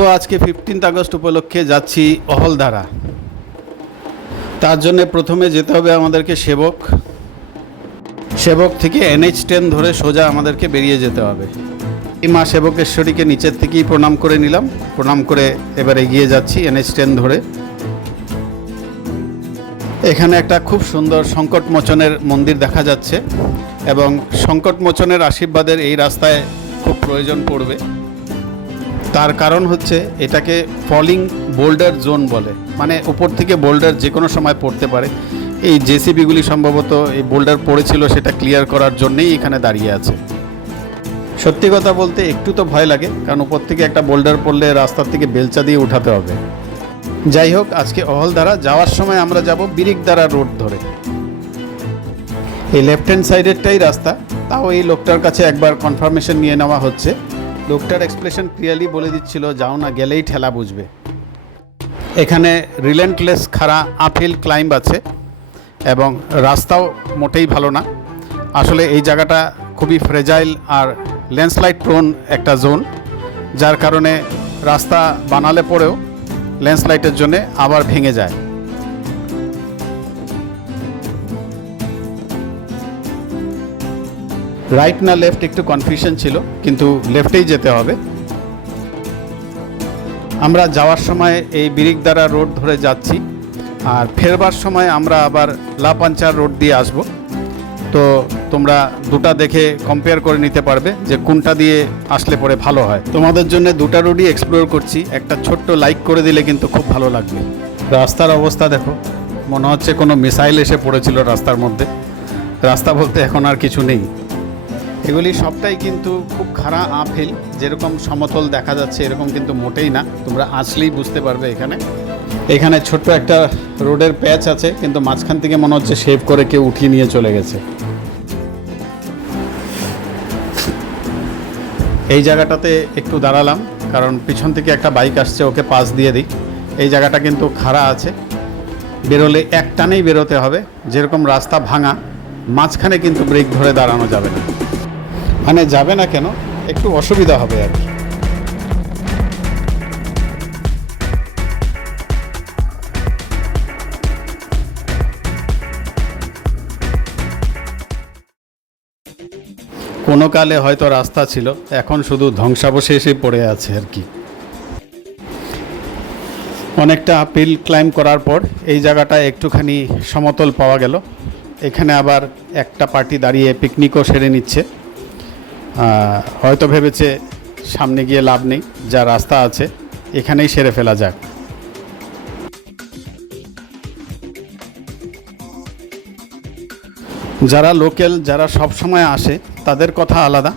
তো আজকে 15 আগস্ট উপলক্ষে যাচ্ছি অহলধারা। তার জন্য প্রথমে যেতে হবে আমাদেরকে সেবক থেকে NH10 ধরে সোজা আমাদেরকে বেরিয়ে যেতে হবে। এই মা সেবকেশ্বরীকে নিচের থেকেই প্রণাম করে নিলাম, প্রণাম করে এবার এগিয়ে যাচ্ছি NH10 ধরে। এখানে একটা খুব সুন্দর সংকটমোচনের মন্দির দেখা যাচ্ছে এবং সংকটমোচনের আশীর্বাদের এই রাস্তায় খুব প্রয়োজন পড়বে। তার কারণ হচ্ছে এটাকে ফলিং বোল্ডার জোন বলে, মানে উপর থেকে বোল্ডার যে কোনো সময় পড়তে পারে। এই জেসিবিগুলি সম্ভবত এই বোল্ডার পড়েছিল, সেটা ক্লিয়ার করার জন্যই এখানে দাঁড়িয়ে আছে। সত্যি কথা বলতে একটু তো ভয় লাগে, কারণ উপর থেকে একটা বোল্ডার পড়লে রাস্তার থেকে বেলচা দিয়ে উঠাতে হবে। যাই হোক, আজকে অহলধারা যাওয়ার সময় আমরা যাব বিরিকদারা রোড ধরে। এই লেফট হ্যান্ড সাইডেরটাই রাস্তা, তাও এই লোকটার কাছে একবার কনফার্মেশন নিয়ে নেওয়া হচ্ছে। লোকটার এক্সপ্রেশন ক্লিয়ারলি বলে দিচ্ছিল, যাও না, গেলেই ঠেলা বুঝবে। এখানে রিলেন্টলেস খাড়া আপহিল ক্লাইম্ব আছে এবং রাস্তাও মোটেই ভালো না। আসলে এই জায়গাটা খুবই ফ্রেজাইল আর ল্যান্ডস্লাইড প্রোন একটা জোন, যার কারণে রাস্তা বানালে পরেও ল্যান্ডস্লাইডের জন্য আবার ভেঙে যায়। রাইট না লেফট একটু কনফিউশন ছিল, কিন্তু লেফটেই যেতে হবে। আমরা যাওয়ার সময় এই বিরিকদারা রোড ধরে যাচ্ছি, আর ফেরবার সময় আমরা আবার লাপাঞ্চার রোড দিয়ে আসব। তো তোমরা দুটা দেখে কম্পেয়ার করে নিতে পারবে যে কোনটা দিয়ে আসলে পরে ভালো হয়। তোমাদের জন্য দুটা রোডই এক্সপ্লোর করছি, একটা ছোট্ট লাইক করে দিলে কিন্তু খুব ভালো লাগবে। রাস্তার অবস্থা দেখো, মনে হচ্ছে কোনো মিসাইল এসে পড়েছিল রাস্তার মধ্যে। রাস্তা বলতে এখন আর কিছু নেই। এগুলি সবটাই কিন্তু খুব খাড়া আপহিল, যেরকম সমতল দেখা যাচ্ছে এরকম কিন্তু মোটেই না। তোমরা আসলেই বুঝতে পারবে। এখানে ছোট্ট একটা রোডের প্যাচ আছে, কিন্তু মাঝখান থেকে মনে হচ্ছে শেভ করে কেউ উঠিয়ে নিয়ে চলে গেছে। এই জায়গাটাতে একটু দাঁড়ালাম, কারণ পিছন থেকে একটা বাইক আসছে, ওকে পাস দিয়ে দিই। এই জায়গাটা কিন্তু খাড়া আছে, বেরোলে এক টানেই বেরোতে হবে। যেরকম রাস্তা ভাঙা, মাঝখানে কিন্তু ব্রেক ধরে দাঁড়ানো যাবে না। মানে যাবে না কেন, একটু অসুবিধা হবে আর কি। কোনো কালে হয়তো রাস্তা ছিল, এখন শুধু ধ্বংসাবশেষে পড়ে আছে আর কি। অনেকটা আপিল ক্লাইম্ব করার পর এই জায়গাটা একটুখানি সমতল পাওয়া গেল। এখানে আবার একটা পার্টি দাঁড়িয়ে পিকনিকও সেরে নিচ্ছে। হয়তো ভেবেছে সামনে গিয়ে লাভ নেই, যা রাস্তা আছে এখানেই সেরে ফেলা যাক। যারা লোকাল, যারা সব সময় আসে, তাদের কথা আলাদা।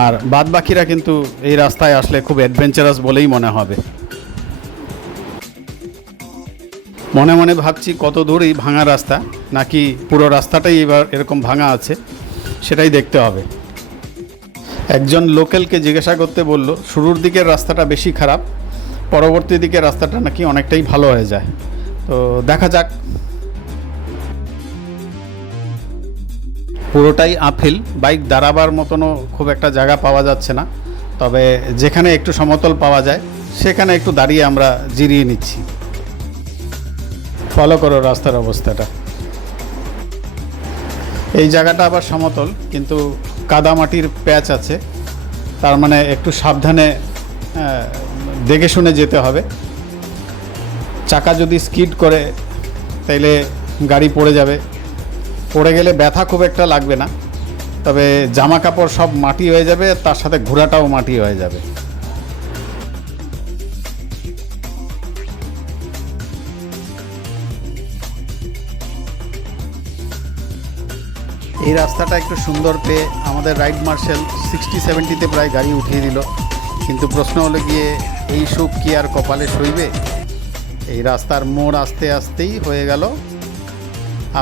আর বাদ বাকিরা কিন্তু এই রাস্তায় আসলে খুব অ্যাডভেঞ্চারাস বলেই মনে হবে। মনে মনে ভাবছি কত দূরই ভাঙা রাস্তা, নাকি পুরো রাস্তাটাই এবার এরকম ভাঙা আছে, সেটাই দেখতে হবে। একজন লোকালকে জিজ্ঞাসা করতে বলল, শুরুর দিকের রাস্তাটা বেশি খারাপ, পরবর্তী দিকের রাস্তাটা নাকি অনেকটাই ভালো হয়ে যায়। তো দেখা যাক। পুরোটাই আপহিল, বাইক দাঁড়াবার মতনও খুব একটা জায়গা পাওয়া যাচ্ছে না। তবে যেখানে একটু সমতল পাওয়া যায় সেখানে একটু দাঁড়িয়ে আমরা জিরিয়ে নিচ্ছি। ফলো করো রাস্তার অবস্থাটা। এই জায়গাটা আবার সমতল, কিন্তু কাদামাটির প্যাচ আছে, তার মানে একটু সাবধানে দেখে শুনে যেতে হবে। চাকা যদি স্কিড করে তাইলে গাড়ি পড়ে যাবে। পড়ে গেলে ব্যথা খুব একটা লাগবে না, তবে জামা কাপড় সব মাটি হয়ে যাবে, তার সাথে ঘোড়াটাও মাটি হয়ে যাবে। এই রাস্তাটা একটু সুন্দর পেয়ে আমাদের রাইড মার্শাল 60-70-তে প্রায় গাড়ি উঠিয়ে দিল। কিন্তু প্রশ্ন হলো গিয়ে, এই সুখ কি আর কপালে সইবে? এই রাস্তার মোড় আসতে আসতেই হয়ে গেল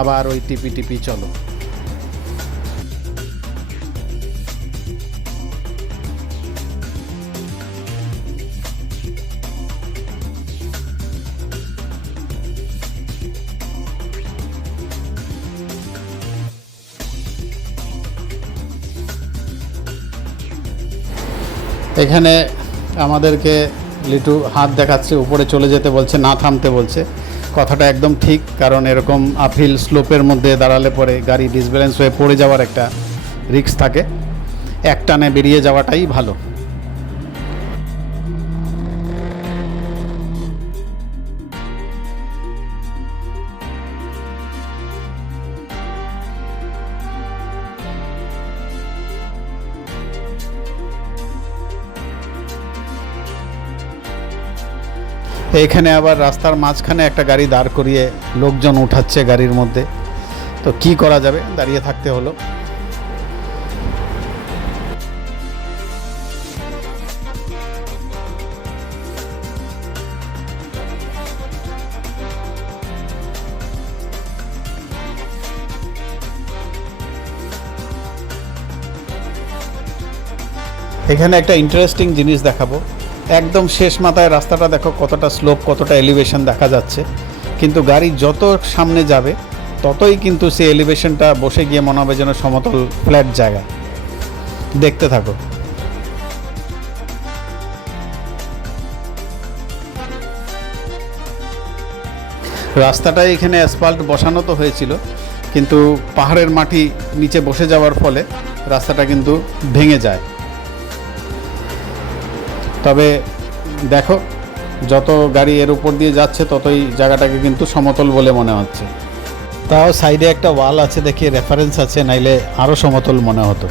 আবার ওই টিপি টিপি চলো। এখানে আমাদেরকে লিটু হাত দেখাচ্ছে, উপরে চলে যেতে বলছে, না থামতে বলছে। কথাটা একদম ঠিক, কারণ এরকম আপহিল স্লোপের মধ্যে দাঁড়ালে পরে গাড়ি ডিসব্যালেন্স হয়ে পড়ে যাওয়ার একটা রিস্ক থাকে। একটানে বেরিয়ে যাওয়াটাই ভালো। এইখানে আবার রাস্তার মাঝখানে একটা গাড়ি দাঁড় করিয়ে লোকজন উঠাচ্ছে গাড়ির মধ্যে। তো কি করা যাবে, দাঁড়িয়ে থাকতে হলো। এখানে একটা ইন্টারেস্টিং জিনিস দেখাবো। একদম শেষ মাথায় রাস্তাটা দেখো কতটা স্লোপ, কতটা এলিভেশন দেখা যাচ্ছে, কিন্তু গাড়ি যত সামনে যাবে ততই কিন্তু সেই এলিভেশনটা বসে গিয়ে মনে হবে যেন সমতল ফ্ল্যাট জায়গা। দেখতে থাকো। রাস্তাটায় এখানে অ্যাসফাল্ট বসানো তো হয়েছিল, কিন্তু পাহাড়ের মাটি নিচে বসে যাওয়ার ফলে রাস্তাটা কিন্তু ভেঙে যায়। তবে দেখো, যত গাড়ি এর উপর দিয়ে যাচ্ছে ততই জায়গাটাকে কিন্তু সমতল বলে মনে হচ্ছে। তাও সাইডে একটা ওয়াল আছে, দেখি রেফারেন্স আছে, নাইলে আরও সমতল মনে হতো।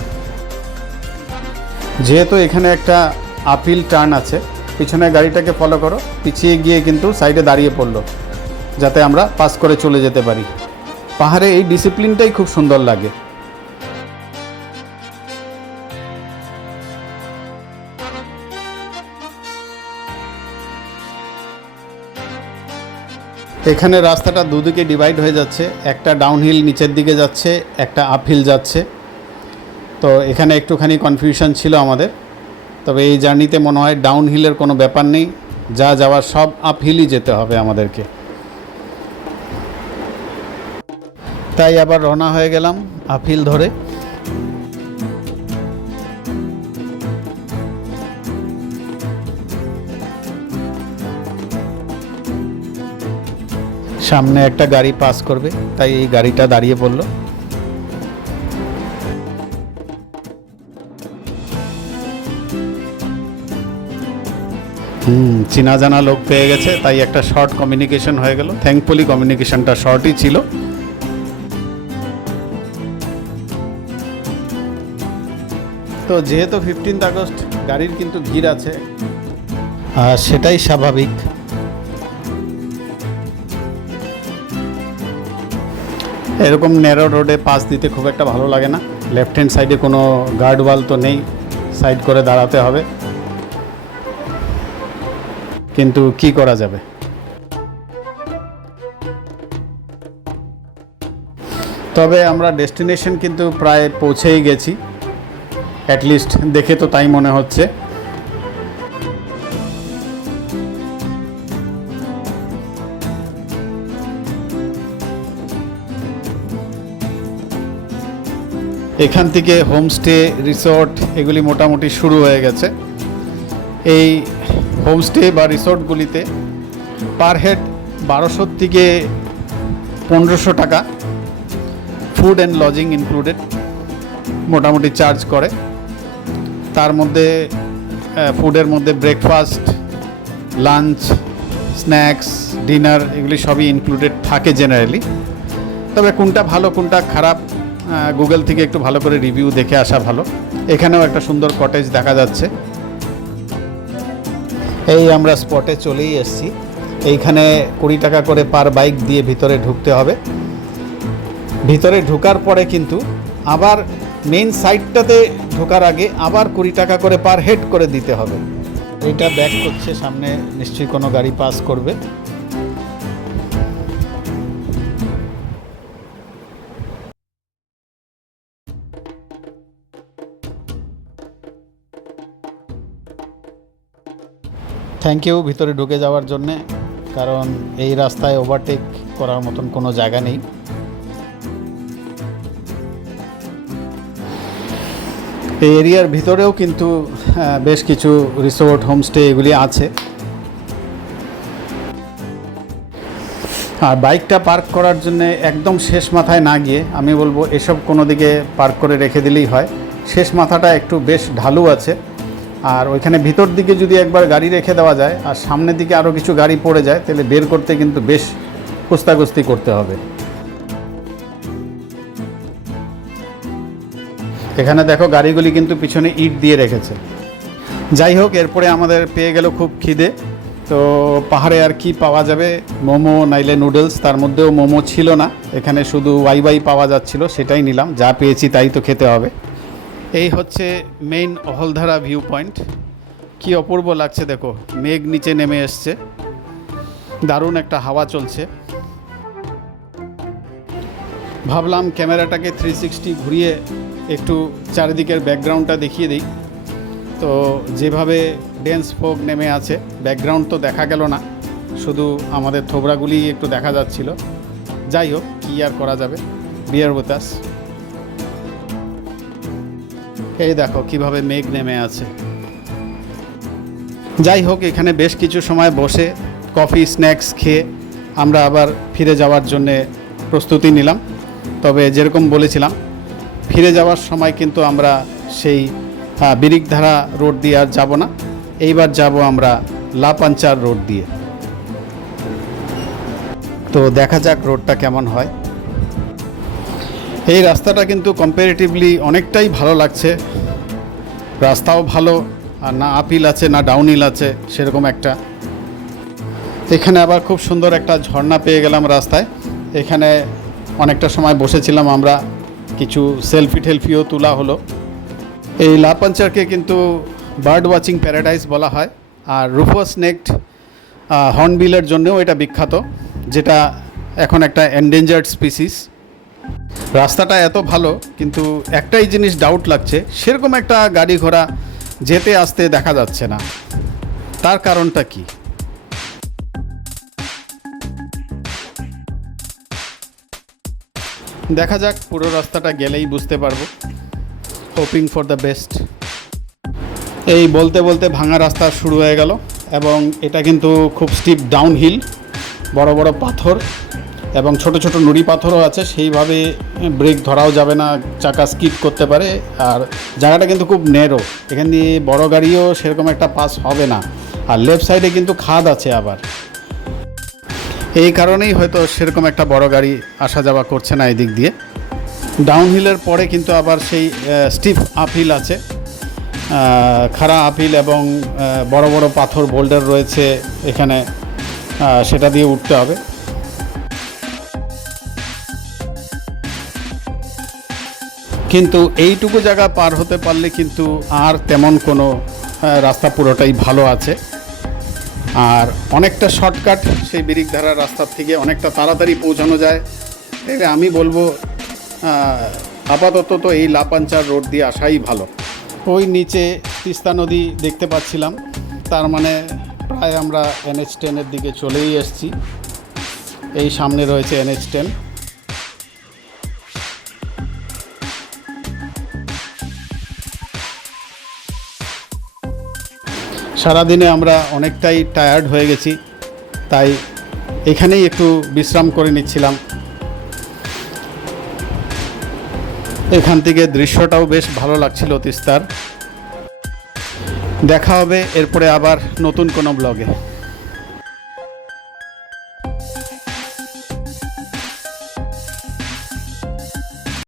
যেহেতু এখানে একটা আপিল টার্ন আছে, পিছনে গাড়িটাকে ফলো করো, পিছিয়ে গিয়ে কিন্তু সাইডে দাঁড়িয়ে পড়লো যাতে আমরা পাস করে চলে যেতে পারি। পাহাড়ে এই ডিসিপ্লিনটাই খুব সুন্দর লাগে। এখানে রাস্তাটা দুদিকে ডিভাইড হয়ে যাচ্ছে, একটা ডাউনহিল নিচের দিকে যাচ্ছে, একটা আপহিল যাচ্ছে। তো এখানে একটুখানি কনফিউশন ছিল আমাদের, তবে এই জার্নিতে মনে হয় ডাউনহিলের কোনো ব্যাপার নেই, যা যাওয়ার সব আপহিলই যেতে হবে আমাদেরকে। তাই আবার রওনা হয়ে গেলাম আপহিল ধরে। সামনে একটা গাড়ি পাস করবে, তাই এই গাড়িটা দাঁড়িয়ে পড়ল। চেনা জানা লোক পেয়ে গেছে, তাই একটা শর্ট কমিউনিকেশন হয়ে গেল। থ্যাঙ্কফুলি কমিউনিকেশনটা শর্টই ছিল। তো যেহেতু 15 আগস্ট, গাড়ির কিন্তু ভিড় আছে, আর সেটাই স্বাভাবিক। এরকম ন্যারো রোডে পাস দিতে খুব একটা ভালো লাগে না। লেফট হ্যান্ড সাইডে কোনো গার্ড ওয়াল তো নেই, সাইড করে দাঁড়াতে হবে, কিন্তু কি করা যাবে। তবে আমরা ডেস্টিনেশন কিন্তু প্রায় পৌঁছেই গেছি, অ্যাটলিস্ট দেখে তো তাই মনে হচ্ছে। এখান থেকে হোমস্টে, রিসর্ট এগুলি মোটামুটি শুরু হয়ে গেছে। এই হোমস্টে বা রিসর্টগুলিতে পার হেড 1200 থেকে 1500 টাকা, ফুড অ্যান্ড লজিং ইনক্লুডেড, মোটামুটি চার্জ করে। তার মধ্যে ফুডের মধ্যে ব্রেকফাস্ট, লাঞ্চ, স্ন্যাক্স, ডিনার এগুলি সবই ইনক্লুডেড থাকে জেনারেলি। তবে কোনটা ভালো কোনটা খারাপ গুগল থেকে একটু ভালো করে রিভিউ দেখে আসা ভালো। এখানেও একটা সুন্দর কটেজ দেখা যাচ্ছে। এই আমরা স্পটে চলেই এসেছি। এইখানে 20 টাকা করে পার বাইক দিয়ে ভিতরে ঢুকতে হবে। ভিতরে ঢোকার পরে কিন্তু আবার মেইন সাইডটাতে ঢোকার আগে আবার 20 টাকা করে পার হেড করে দিতে হবে। এইটা ব্যাক করছে, সামনে নিশ্চয়ই কোনো গাড়ি পাস করবে। থ্যাংক ইউ ভিতরে ঢুকে যাওয়ার জন্যে, কারণ এই রাস্তায় ওভারটেক করার মতন কোনো জায়গা নেই। এই এরিয়ার ভিতরেও কিন্তু বেশ কিছু রিসোর্ট, হোমস্টে এগুলি আছে। আর বাইকটা পার্ক করার জন্য একদম শেষ মাথায় না গিয়ে আমি বলবো এসব কোনো দিকে পার্ক করে রেখে দিলেই হয়। শেষ মাথাটা একটু বেশ ঢালু আছে, আর ওইখানে ভিতর দিকে যদি একবার গাড়ি রেখে দেওয়া যায় আর সামনের দিকে আরও কিছু গাড়ি পড়ে যায় তাহলে বের করতে কিন্তু বেশ কুস্তাকুস্তি করতে হবে। এখানে দেখো গাড়িগুলি কিন্তু পিছনে ইট দিয়ে রেখেছে। যাই হোক, এরপরে আমাদের পেয়ে গেল খুব খিদে। তো পাহাড়ে আর কি পাওয়া যাবে, মোমো নাইলে নুডলস, তার মধ্যেও মোমো ছিল না, এখানে শুধু ওয়াই পাওয়া যাচ্ছিল, সেটাই নিলাম। যা পেয়েছি তাই তো খেতে হবে। এই হচ্ছে মেইন অহলধারা ভিউ পয়েন্ট। কি অপূর্ব লাগছে দেখো, মেঘ নিচে নেমে এসছে, দারুণ একটা হাওয়া চলছে। ভাবলাম ক্যামেরাটাকে 360 ঘুরিয়ে একটু চারিদিকের ব্যাকগ্রাউন্ডটা দেখিয়ে দিই। তো যেভাবে ডেন্স ফোগ নেমে আছে, ব্যাকগ্রাউন্ড তো দেখা গেল না, শুধু আমাদের থোবরাগুলি একটু দেখা যাচ্ছিল। যাই হোক, কী আর করা যাবে, বিয়ার উইথ আস। এই দেখো কিভাবে মেঘ নেমে আছে। যাই হোক, এখানে বেশ কিছু সময় বসে কফি স্ন্যাক্স খেয়ে আমরা আবার ফিরে যাওয়ার জন্যে প্রস্তুতি নিলাম। তবে যেরকম বলেছিলাম, ফিরে যাওয়ার সময় কিন্তু আমরা সেই বিরিকধারা রোড দিয়ে আর যাব না, এইবার যাব আমরা লাপাঞ্চার রোড দিয়ে। তো দেখা যাক রোডটা কেমন হয়। এই রাস্তাটা কিন্তু কম্পারেটিভলি অনেকটাই ভালো লাগছে, রাস্তাও ভালো, আর না আপিল আছে না ডাউনহিল আছে সেরকম একটা। এখানে আবার খুব সুন্দর একটা ঝর্ণা পেয়ে গেলাম রাস্তায়। এখানে অনেকটা সময় বসেছিলাম আমরা, কিছু সেলফি টেলফিও তোলা হলো। এই লাপাঞ্চারকে কিন্তু বার্ড ওয়াচিং প্যারাডাইস বলা হয়, আর রুফাস নেকড হর্নবিলের জন্যও এটা বিখ্যাত, যেটা এখন একটা এন্ডেঞ্জার্ড স্পিসিস। রাস্তাটা এত ভালো, কিন্তু একটাই জিনিস ডাউট লাগছে, সেরকম একটা গাড়ি ঘোড়া যেতে আসতে দেখা যাচ্ছে না। তার কারণটা কি? দেখা যাক, পুরো রাস্তাটা গেলেই বুঝতে পারবো। Hoping for the best. এই বলতে বলতে ভাঙা রাস্তা শুরু হয়ে গেল, এবং এটা কিন্তু খুব স্টিপ ডাউনহিল, বড় বড় পাথর এবং ছোট ছোট নুড়ি পাথরও আছে, সেইভাবে ব্রেক ধরাও যাবে না, চাকা স্কিড করতে পারে। আর জায়গাটা কিন্তু খুব ন্যারো, এখান দিয়ে বড় গাড়িও সেরকম একটা পাস হবে না। আর লেফট সাইডে কিন্তু খাদ আছে আবার, এই কারণেই হয়তো সেরকম একটা বড় গাড়ি আসা যাওয়া করছে না এদিক দিয়ে। ডাউনহিলের পরে কিন্তু আবার সেই স্টিফ আপহিল আছে, খাড়া আপহিল, এবং বড় বড় পাথর বোল্ডার রয়েছে এখানে, সেটা দিয়ে উঠতে হবে। কিন্তু এইটুকু জায়গা পার হতে পারলে কিন্তু আর তেমন কোনো রাস্তা, পুরোটাই ভালো আছে। আর অনেকটা শর্টকাট, সেই বিরিকধারা রাস্তার থেকে অনেকটা তাড়াতাড়ি পৌঁছানো যায়। তাহলে আমি বলবো আপাতত তো এই লাপাঞ্চার রোড দিয়ে আসাই ভালো। ওই নিচে তিস্তা নদী দেখতে পাচ্ছিলাম, তার মানে প্রায় আমরা NH10 দিকে চলেই এসেছি। এই সামনে রয়েছে NH10। সারাদিনে আমরা অনেকটাই টায়ার্ড হয়ে গেছি, তাই এখানেই একটু বিশ্রাম করে নিচ্ছিলাম। এখান থেকে দৃশ্যটাও বেশ ভালো লাগছিল তিস্তার। দেখা হবে এরপরে আবার নতুন কোনো ব্লগে।